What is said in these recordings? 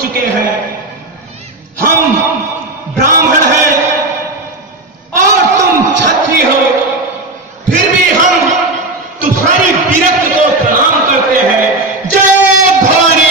चुके हैं। हम ब्राह्मण हैं और तुम क्षत्रिय हो, फिर भी हम तुम्हारी वीरत्व को प्रणाम करते हैं। जय भवानी।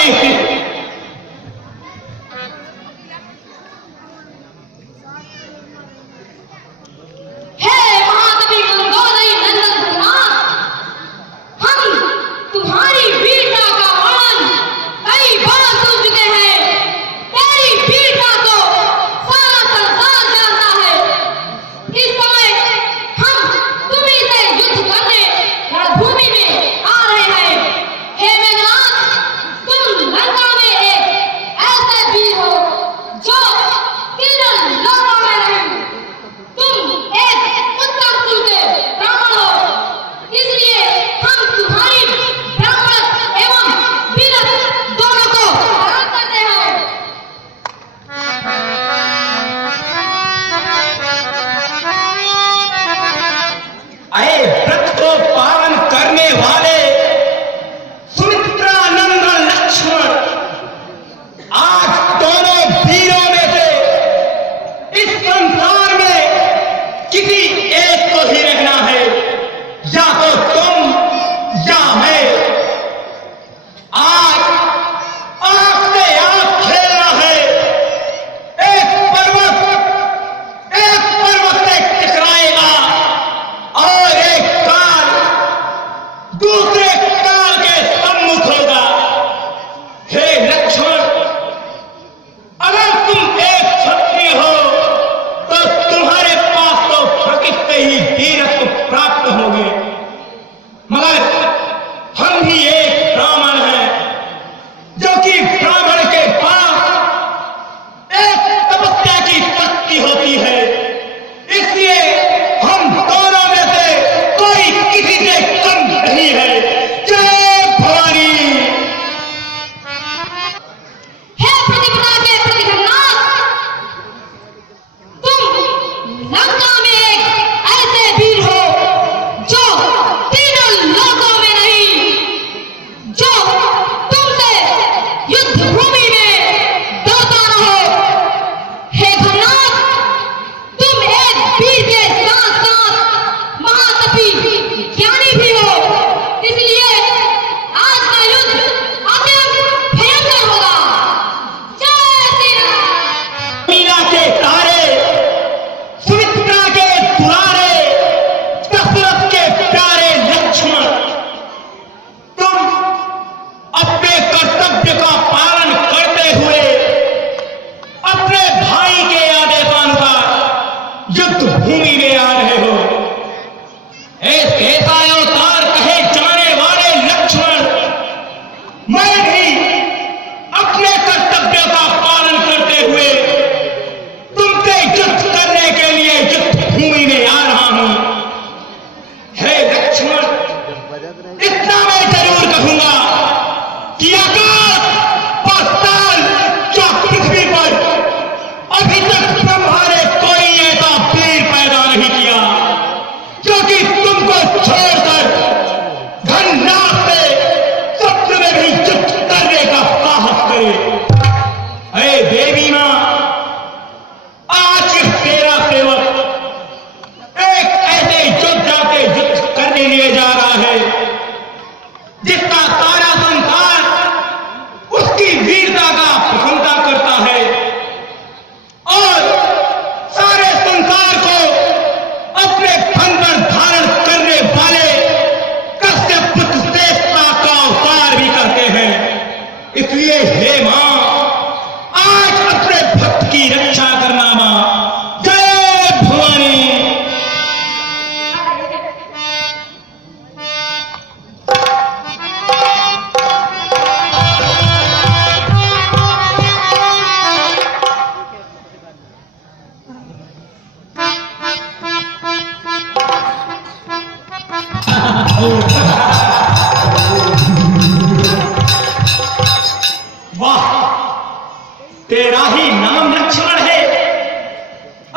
तेरा ही नाम लक्ष्मण है।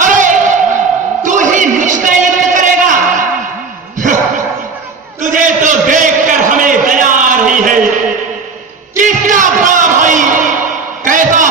अरे तू ही मुझसे युद्ध करेगा? तुझे तो देखकर हमें दया आ रही है। कितना बड़ा भाई, कैसा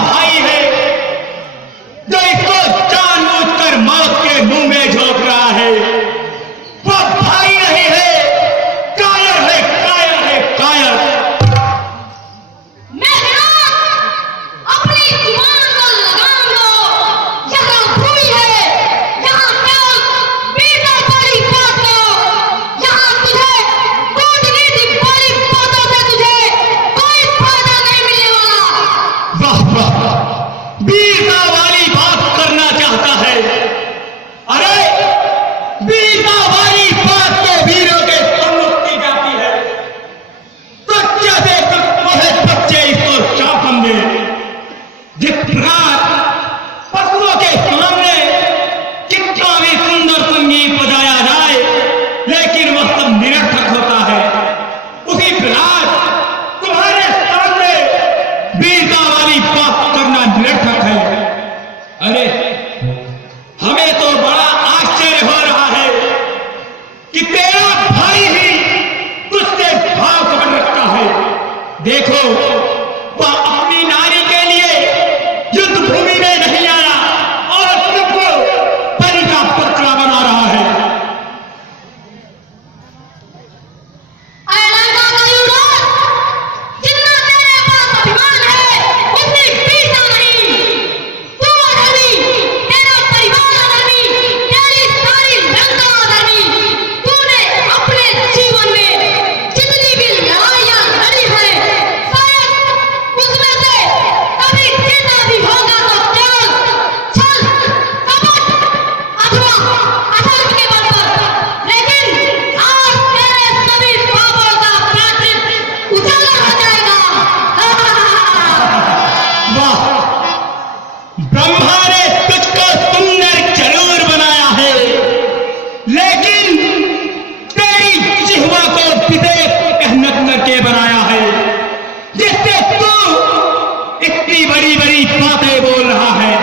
इतनी बड़ी बड़ी बातें बोल रहा है।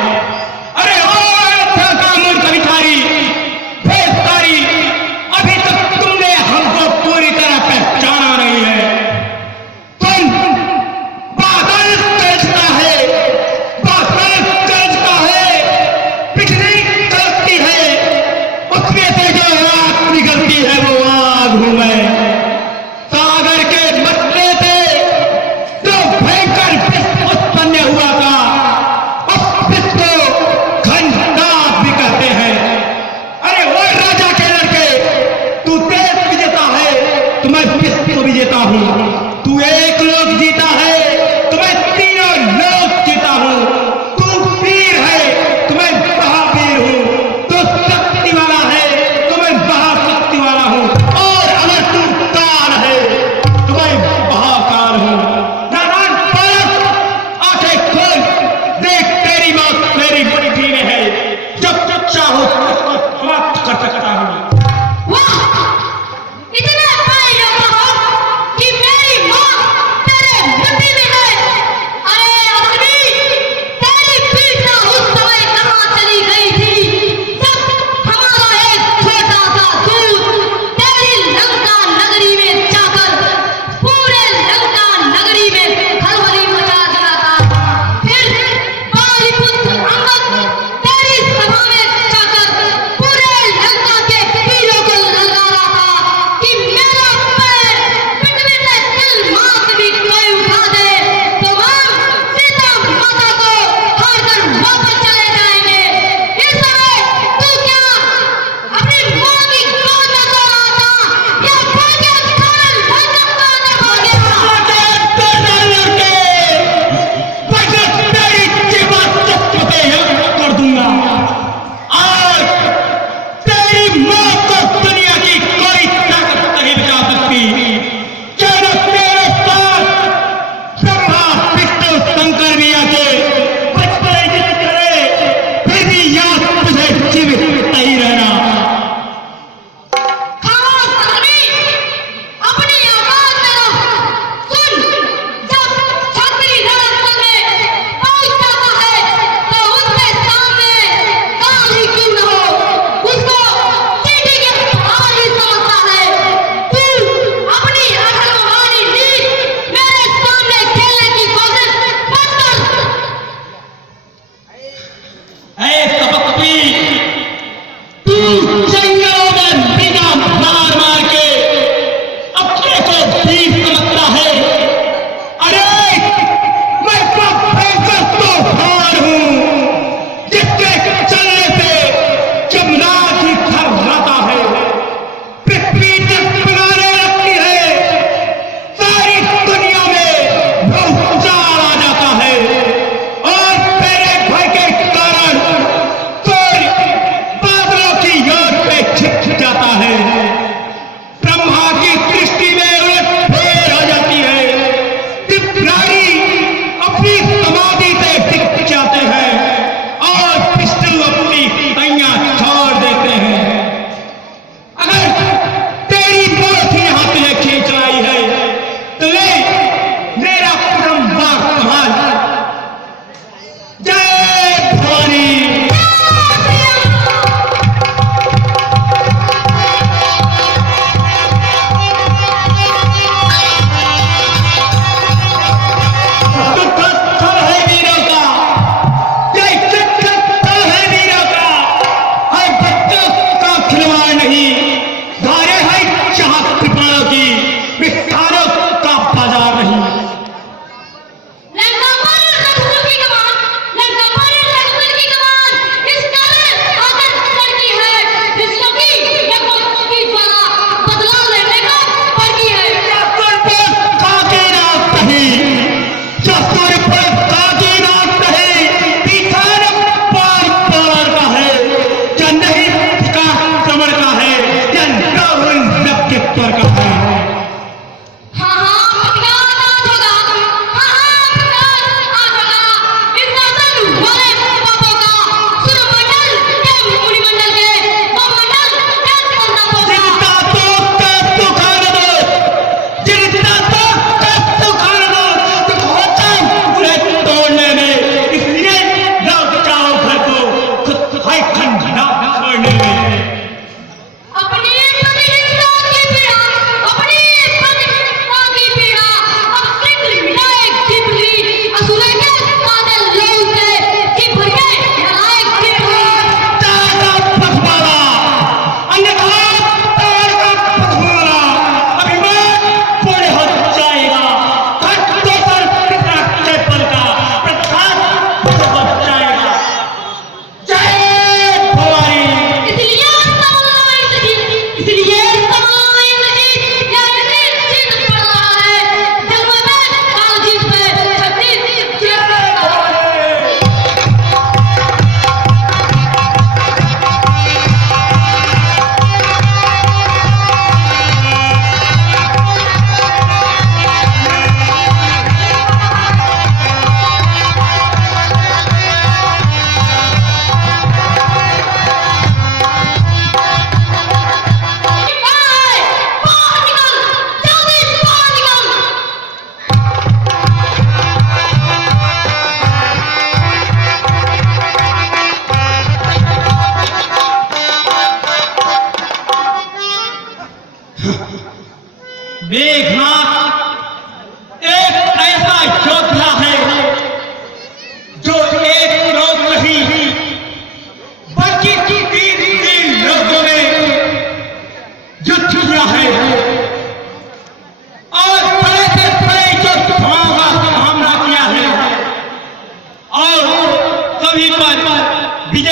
अरे ओ अयोध्या का मूर्ख भिखारी, भेषधारी, अभी तक तुमने हमको पूरी तरह पहचाना नहीं है। तुम बादल गरजता है, बादल गरजता है, बिजली चलती है, उसमें से जो आग निकलती है वो आग हूं मैं। सागर के मसले से जो भयंकर विष उत्पन्न हुआ था, उस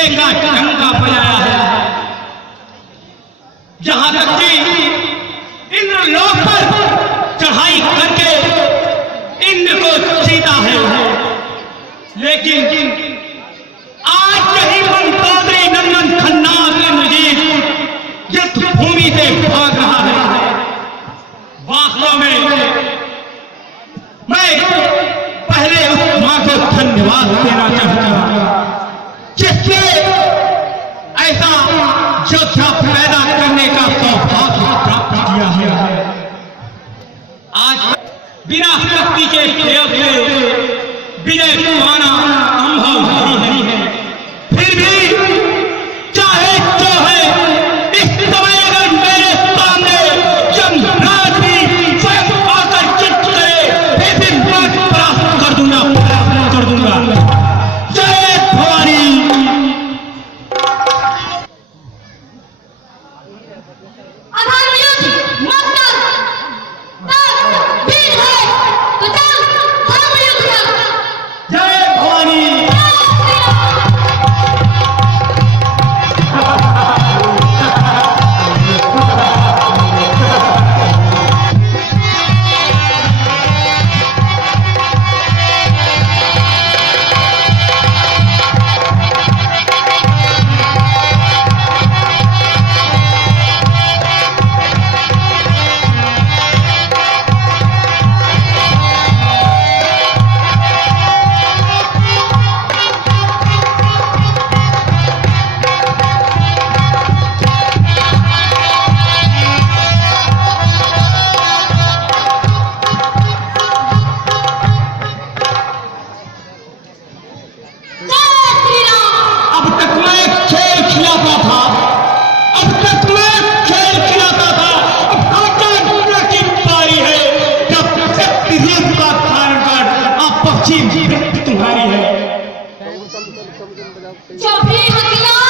किले का डंका बजाया है। जहां तक कि इंद्रलोक पर चढ़ाई करके इंद्र को जीता है, लेकिन आज यही मंदोदरी नंदन खन्ना इंद्रजीत युद्ध भूमि से भाग रहा है। वास्तव में मैं पहले उस मां को धन्यवाद देना चाहूंगा जिसने ऐसा योद्धा पैदा करने का सौभाग्य प्राप्त किया है। आज बिना शक्ति के प्रयोग से विजय पाना संभव नहीं है। फिर भी चाहे जो है, इस समय अगर मेरे सामने यमराज भी स्वयं आकर चित करे, फिर मैं परास्त कर दूंगा, परास्त कर दूंगा। जय भवानी। जो भी हथियार